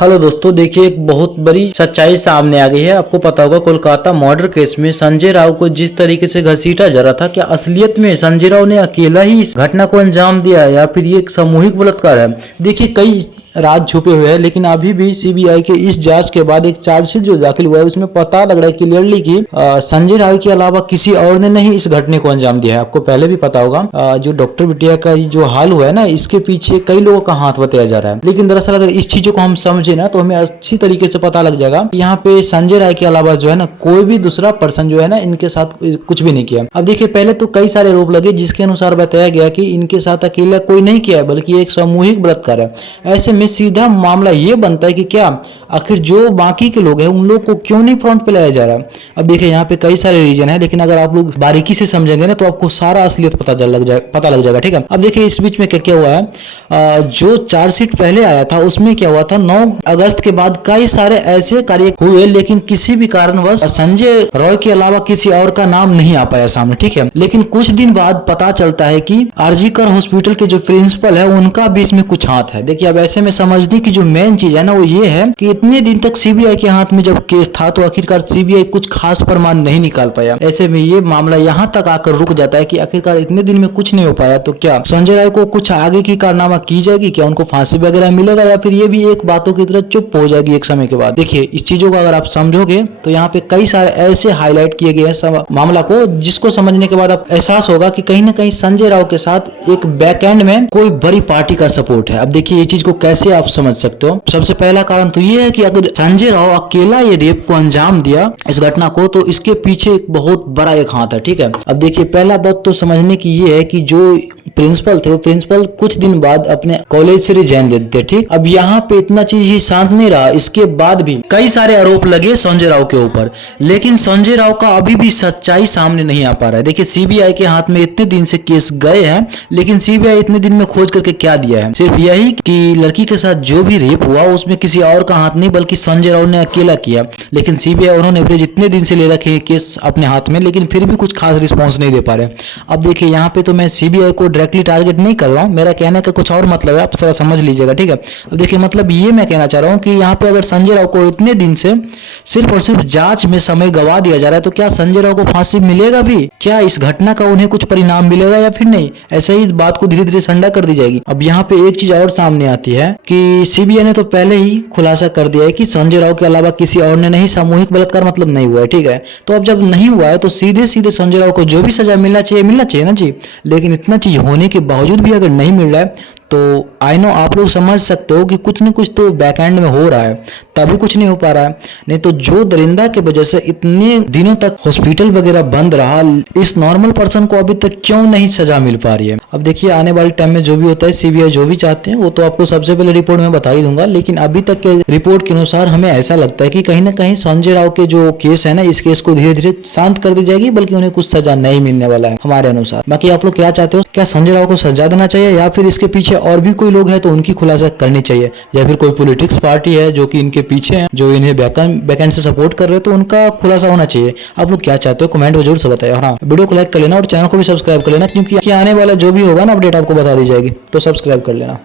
Hello दोस्तों, देखिए एक बहुत बड़ी सच्चाई सामने आ गई है। आपको पता होगा कोलकाता मर्डर केस में संजय राव को जिस तरीके से घसीटा जा रहा था, क्या असलियत में संजय राव ने अकेला ही इस घटना को अंजाम दिया या फिर ये एक सामूहिक बलात्कार है। देखिए कई राज छुपे हुए हैं, लेकिन अभी भी सीबीआई के इस जांच के बाद एक चार्जशीट जो दाखिल हुआ है उसमें पता लग रहा है क्लियरली कि संजय राव के अलावा किसी और ने नहीं इस घटने को अंजाम दिया है। आपको पहले भी पता होगा जो डॉक्टर बिटिया का जो हाल हुआ है ना, इसके पीछे कई लोगों का हाथ बताया जा रहा है। लेकिन दरअसल अगर इस चीजों को हम समझे ना तो हमें अच्छी तरीके से पता लग जाएगा यहाँ पे संजय राय के अलावा जो है ना कोई भी दूसरा पर्सन जो है ना इनके साथ कुछ भी नहीं किया। अब देखिए पहले तो कई सारे आरोप लगे जिसके अनुसार बताया गया कि इनके साथ अकेला कोई नहीं किया है बल्कि एक सामूहिक बलात्कार है। ऐसे में सीधा मामला ये बनता है कि क्या आखिर जो बाकी के लोग हैं उन लोग को क्यों नहीं फ्रंट पे लाया जा रहा। अब देखिए यहाँ पे कई सारे रीजन है, लेकिन अगर आप लोग बारीकी से समझेंगे ना तो आपको सारा असलियत पता लग जाएगा। ठीक है, अब देखिए इस बीच में क्या हुआ है, जो चार्जशीट पहले आया था उसमें क्या हुआ था, 9 अगस्त के बाद कई सारे ऐसे कार्य हुए लेकिन किसी भी कारणवश संजय रॉय के अलावा किसी और का नाम नहीं आ पाया सामने। ठीक है, लेकिन कुछ दिन बाद पता चलता है कि आरजीकर हॉस्पिटल के जो प्रिंसिपल है उनका भी इसमें कुछ हाथ है। देखिए अब ऐसे में समझने की जो मेन चीज है ना वो ये है कि इतने दिन तक सीबीआई के हाथ में जब केस था तो आखिरकार सीबीआई कुछ खास प्रमाण नहीं निकाल पाया। ऐसे में ये मामला यहाँ तक आकर रुक जाता है कि आखिरकार इतने दिन में कुछ नहीं हो पाया तो क्या संजय राय को कुछ आगे की कारनामा की जाएगी, क्या उनको फांसी वगैरह मिलेगा या फिर ये भी एक बातों की तरह चुप हो जाएगी एक समय के बाद। देखिए इस चीजों को अगर आप समझोगे तो यहाँ पे कई सारे ऐसे हाईलाइट किए गए हैं मामला को जिसको समझने के बाद आप एहसास होगा कि कहीं ना कहीं संजय राव के साथ एक बैक एंड में कोई बड़ी पार्टी का सपोर्ट है। अब देखिए ये चीज को कैसे आप समझ सकते हो। सबसे पहला कारण तो ये है कि अगर संजय राव अकेला ये रेप को अंजाम दिया इस घटना को तो इसके पीछे एक बहुत बड़ा एक हाथ है। ठीक है, अब देखिए पहला बात तो समझने की ये है कि जो प्रिंसिपल थे वो प्रिंसिपल कुछ दिन बाद अपने कॉलेज से रिजाइन दे देते। ठीक, अब यहाँ पे इतना चीज ही शांत नहीं रहा, इसके बाद भी कई सारे आरोप लगे संजय राव के ऊपर, लेकिन संजय राव का अभी भी सच्चाई सामने नहीं आ पा रहा है। देखिए सीबीआई के हाथ में इतने दिन से केस गए हैं लेकिन सीबीआई इतने दिन में खोज करके क्या दिया है, सिर्फ यही कि लड़की के साथ जो भी रेप हुआ उसमें किसी और का हाथ नहीं बल्कि संजय राव ने अकेला किया। लेकिन सीबीआई उन्होंने जितने दिन से ले रखे हैं केस अपने हाथ में लेकिन फिर भी कुछ खास रिस्पॉन्स नहीं दे पा रहे। अब देखिए यहाँ पे तो मैं सीबीआई को डायरेक्टली टारगेट नहीं कर रहा हूँ, मेरा कहने का कुछ और मतलब है, आप थोड़ा समझ लीजिएगा। ठीक है, अब देखिए मतलब ये मैं कहना चाह रहा हूँ कि यहाँ पे अगर संजय राव को इतने दिन से सिर्फ और सिर्फ जांच में समय गवा दिया जा रहा है तो क्या संजय राव को फांसी मिलेगा भी, क्या इस घटना का उन्हें कुछ परिणाम मिलेगा या फिर नहीं, ऐसे ही इस बात को धीरे धीरे ठंडा कर दी जाएगी। अब यहाँ पे एक चीज और सामने आती है कि सीबीआई ने तो पहले ही खुलासा कर दिया है कि संजय राव के अलावा किसी और ने नहीं, सामूहिक बलात्कार मतलब नहीं हुआ है। ठीक है, तो अब जब नहीं हुआ है तो सीधे सीधे संजय राव को जो भी सजा मिलना चाहिए ना जी। लेकिन इतना चीज होने के बावजूद भी अगर नहीं मिल रहा है तो आई नो आप लोग समझ सकते हो कि कुछ न कुछ तो बैकएंड में हो रहा है, तभी कुछ नहीं हो पा रहा है। नहीं तो जो दरिंदा के वजह से इतने दिनों तक हॉस्पिटल वगैरह बंद रहा, इस नॉर्मल पर्सन को अभी तक क्यों नहीं सजा मिल पा रही है। अब देखिए आने वाले टाइम में जो भी होता है सीबीआई जो भी चाहते हैं वो तो आपको सबसे पहले रिपोर्ट में बता ही दूंगा, लेकिन अभी तक के रिपोर्ट के अनुसार हमें ऐसा लगता है कि कहीं ना कहीं संजय राव के जो केस है ना इस केस को धीरे धीरे शांत कर दी जाएगी, बल्कि उन्हें कुछ सजा नहीं मिलने वाला है हमारे अनुसार। बाकी आप लोग क्या चाहते हो, क्या संजय राव को सजा देना चाहिए या फिर इसके पीछे और भी कोई लोग हैं तो उनकी खुलासा करनी चाहिए, या फिर कोई पॉलिटिक्स पार्टी है जो कि इनके पीछे है जो इन्हें बैकएंड से सपोर्ट कर रहे हैं तो उनका खुलासा होना चाहिए। आप लोग क्या चाहते हो कमेंट में जरूर से बताइए। हाँ, वीडियो को लाइक कर लेना और चैनल को भी सब्सक्राइब कर लेना क्योंकि आने वाला जो भी होगा ना अपडेट आपको बता दी जाएगी, तो सब्सक्राइब कर लेना।